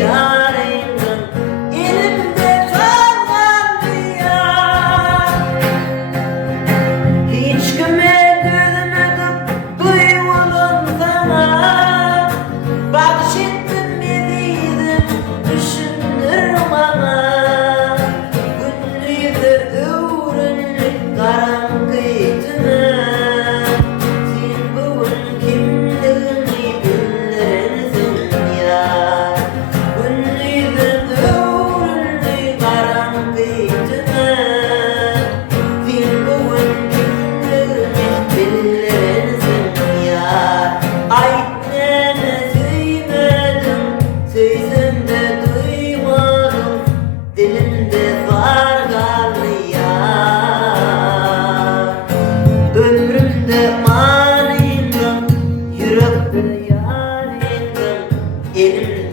yarimden elimde kalmadı yar. Hiç kime dönmedim duymadım sana, bakış ettim dediydim düşünür bana. Günlüdür öğrenlik karanlık etine, sen bugün kimliğini bildirirsin ya. Günlüdür öğrenlik karanlık etine, sen bugün kimliğini bildirirsin ya. Aytmeni söylemedim, sözüm de duymadım, dilimde var galı yar. Ömrümde manimden, yürekte yarimden, elimde